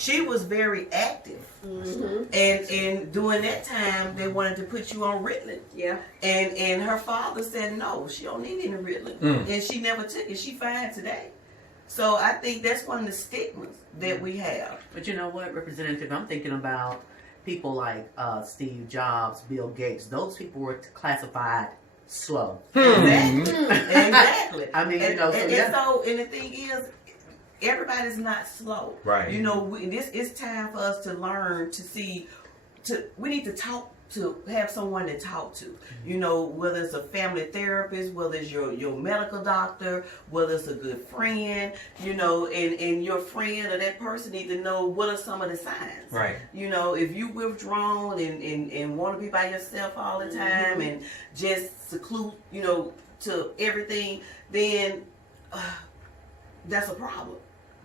she was very active. And during that time, they wanted to put you on Ritalin. Yeah. And her father said, no, she don't need any Ritalin. And she never took it. She fine today. So I think that's one of the stigmas that we have. But you know what, Representative, I'm thinking about people like Steve Jobs, Bill Gates. Those people were classified slow. Exactly. I mean, you know, and the thing is, everybody's not slow. Right. You know, this is time for us to learn to see. We need to talk to have someone to talk to. You know, whether it's a family therapist, whether it's your medical doctor, whether it's a good friend. You know, and your friend or that person need to know what are some of the signs. Right. You know, if you withdrawn and want to be by yourself all the time and just seclude, you know, to everything, then that's a problem.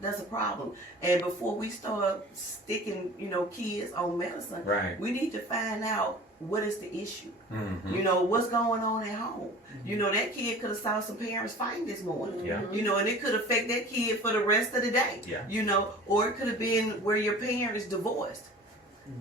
That's a problem. And before we start sticking, you know, kids on medicine, we need to find out what is the issue. You know, what's going on at home. You know, that kid could have saw some parents fighting this morning. You know, and it could affect that kid for the rest of the day. You know, or it could have been where your parent is divorced.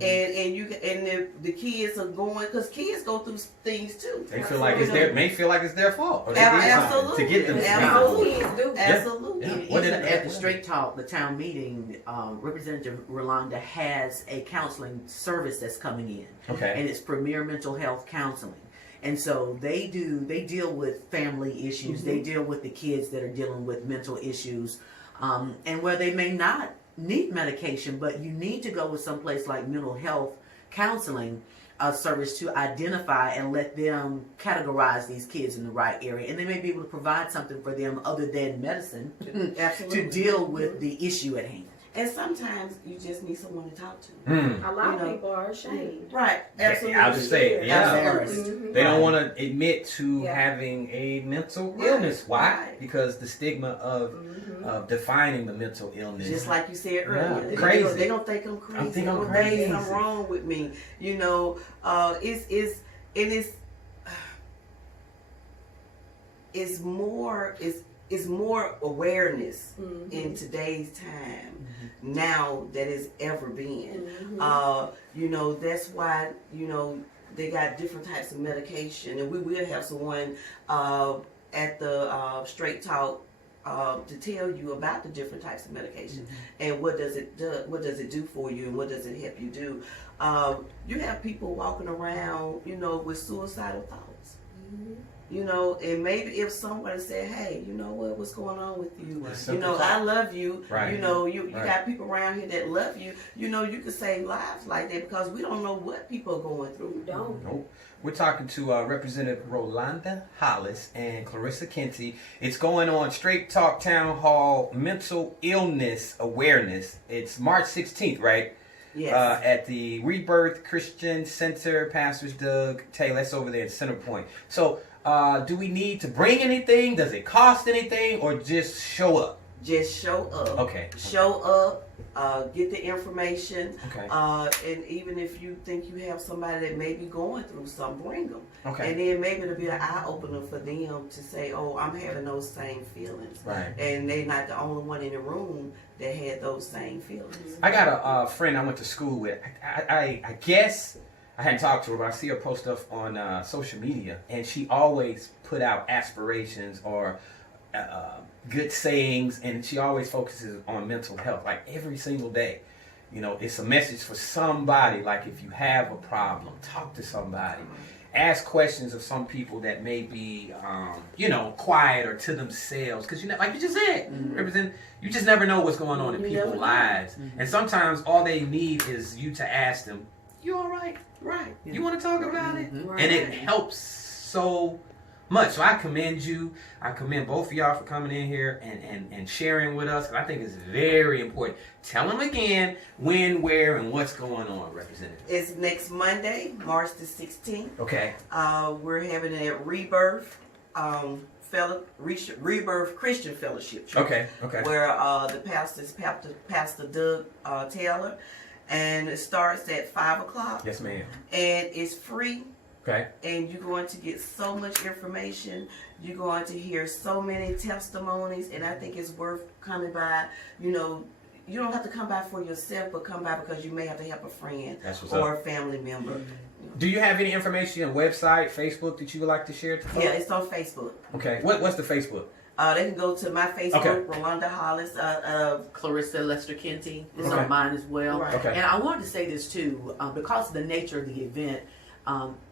And the kids are going, because kids go through things too. They feel like may feel like it's their fault. Or Absolutely. To get them Absolutely. Absolutely. At the Straight Talk, the town meeting, Representative Rolanda has a counseling service that's coming in. Okay. And it's Premier Mental Health Counseling. And so they deal with family issues. They deal with the kids that are dealing with mental issues. And where they may not need medication, but you need to go with someplace like mental health counseling service to identify and let them categorize these kids in the right area, and they may be able to provide something for them other than medicine to deal with the issue at hand. And sometimes you just need someone to talk to. A lot of people are ashamed. Right. Absolutely. I'll just say, they don't want to admit to Yeah. having a mental illness. Why? Because the stigma of defining the mental illness. Just like you said earlier, Yeah, crazy. They don't think I'm crazy. I think I'm They crazy. think something wrong with me. You know, it's more awareness in today's time now that it's ever been. You know, that's why, you know, they got different types of medication, and we will have someone at the Straight Talk to tell you about the different types of medication and what does it do for you, and what does it help you do. You have people walking around, you know, with suicidal thoughts. You know, and maybe if someone said, hey, you know what's going on with you? You know, I love you. Right. You know, you got people around here that love you. You know, you can save lives like that, because we don't know what people are going through. We don't. Nope. We're talking to Representative Rolanda Hollis and Clarissa Kenty. It's going on Straight Talk Town Hall Mental Illness Awareness. It's March 16th, right? Yes. At the Rebirth Christian Center, Pastors Doug Taylor. That's over there in Center Point. So, do we need to bring anything? Does it cost anything, or just show up? Just show up. Okay. Show up. Get the information. Okay. And even if you think you have somebody that may be going through something, bring them. Okay. And then maybe it'll be an eye opener for them to say, "Oh, I'm having those same feelings." Right. And they're not the only one in the room that had those same feelings. I got a friend I went to school with. I guess I hadn't talked to her, but I see her post stuff on social media, and she always put out aspirations or good sayings, and she always focuses on mental health, like every single day. You know, it's a message for somebody. Like, if you have a problem, talk to somebody. Ask questions of some people that may be, you know, quiet or to themselves. Because, you know, like you just said, you just never know what's going on in people's lives. And sometimes all they need is you to ask them, you all right? Right. You want to talk about it? Right. And it helps so much. So I commend you. I commend both of y'all for coming in here and sharing with us. I think it's very important. Tell them again when, where, and what's going on, Representative. It's next Monday, March the 16th. Okay. We're having it at Rebirth, Rebirth Christian Fellowship Church. Okay. Okay. Where the pastor is Pastor Doug Taylor, and it starts at 5 o'clock. Yes, ma'am. And it's free. Okay. And you're going to get so much information. You're going to hear so many testimonies, and I think it's worth coming by. You know, you don't have to come by for yourself, but come by because you may have to help a friend That's what's or up. a family member. Do you have any information on website, Facebook that you would like to share to folks? Yeah, it's on Facebook. Okay. What's the Facebook? They can go to my Facebook, Okay. Rolanda Hollis. Clarissa Lester Kenty is Okay. on mine as well. Right. Okay. And I wanted to say this too, because of the nature of the event,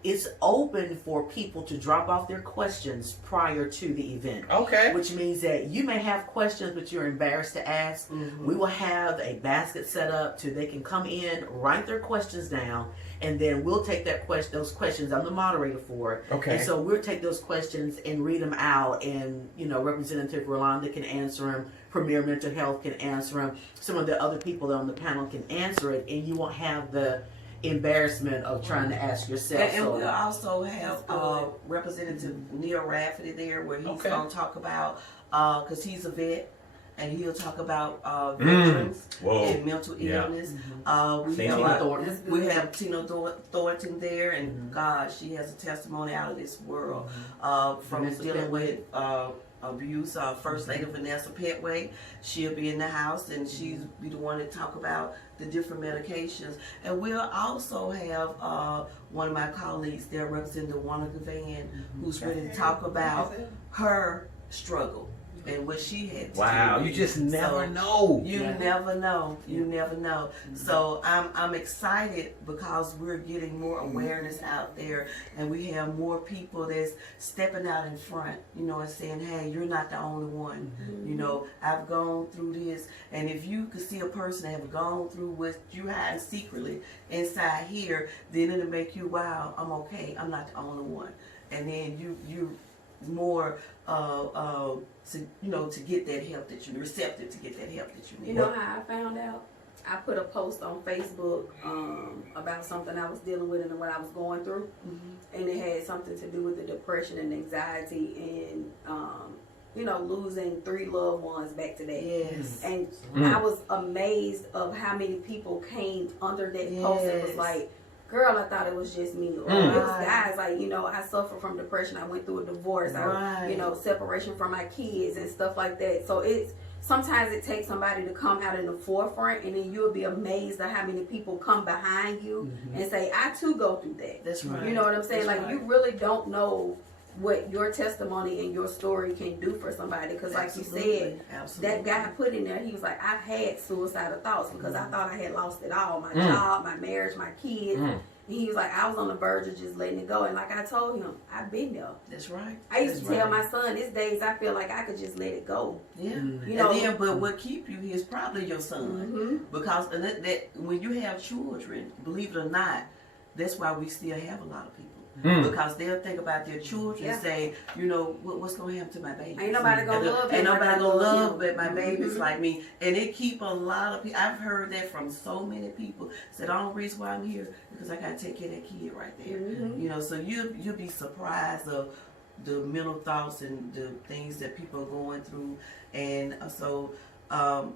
it's open for people to drop off their questions prior to the event. Okay. Which means that you may have questions but you're embarrassed to ask. Mhm. We will have a basket set up to they can come in, write their questions down, and then we'll take those questions. I'm the moderator for it. Okay. And so we'll take those questions and read them out, and Representative Rolanda can answer them. Premier Mental Health can answer them. Some of the other people on the panel can answer it, and you won't have the embarrassment of trying to ask yourself. And So- we'll also have That's good. Representative Neil Rafferty there, where he's Okay. going to talk about, because he's a vet, and he'll talk about veterans Whoa. and mental Yeah. illness. Mhm. We Seen have a lot. Thornton. we have Tina Thornton there, and God, she has a testimony out of this world from Vanessa dealing Petway. with abuse. First Lady Vanessa Petway, she'll be in the house, and she's be the one to talk about the different medications. And we'll also have one of my colleagues there, Representative Wanaka Van, who's ready to talk about her struggle and what she had to Wow. do. You just never So, know. You Yeah. never know. You never know. So I'm excited because we're getting more awareness out there, and we have more people that's stepping out in front, and saying, "Hey, you're not the only one." I've gone through this, and if you could see a person that have gone through what you hide secretly inside here, then it'll make you, wow, I'm okay. I'm not the only one. And then you more to get that help that you receptive to get that help that you need. You know how I found out? I put a post on Facebook about something I was dealing with and what I was going through, and it had something to do with the depression and anxiety and losing 3 loved ones back to that. Yes. And I was amazed of how many people came under that post and was Yes. like, girl, I thought it was just me. Or it was guys like, I suffer from depression. I went through a divorce. Right. Separation from my kids and stuff like that. So sometimes it takes somebody to come out in the forefront, and then you'll be amazed at how many people come behind you and say, I too go through that. That's right. You know what I'm saying? That's Like, right. you really don't know what your testimony and your story can do for somebody. Because like you said, that guy put in there, he was like, I had suicidal thoughts because I thought I had lost it all. My job, my marriage, my kids. And he was like, I was on the verge of just letting it go. And like I told him, I've been there. That's right. I used That's to tell right. my son, these days I feel like I could just let it go. Yeah. You know, and then, but what keep you here is probably your son. Mhm. Because that when you have children, believe it or not, that's why we still have a lot of people. Because they'll think about their children and say, what's going to happen to my baby? Ain't nobody gonna love him Ain't like nobody I going to love love him. but my baby's like me. And it keep a lot of people. I've heard that from so many people. Said, the only reason why I'm here is because I got to take care of that kid right there. So you'll be surprised of the mental thoughts and the things that people are going through. And so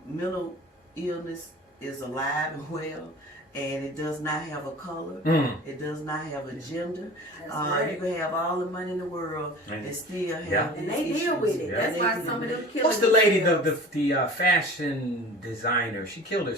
mental illness is alive and well, and it does not have a color. It does not have a gender. That's right. You can have all the money in the world and still have And these they deal issues. with it. Yeah. That's They why deal some of with them it. kill What's the lady, themselves. the fashion designer? She killed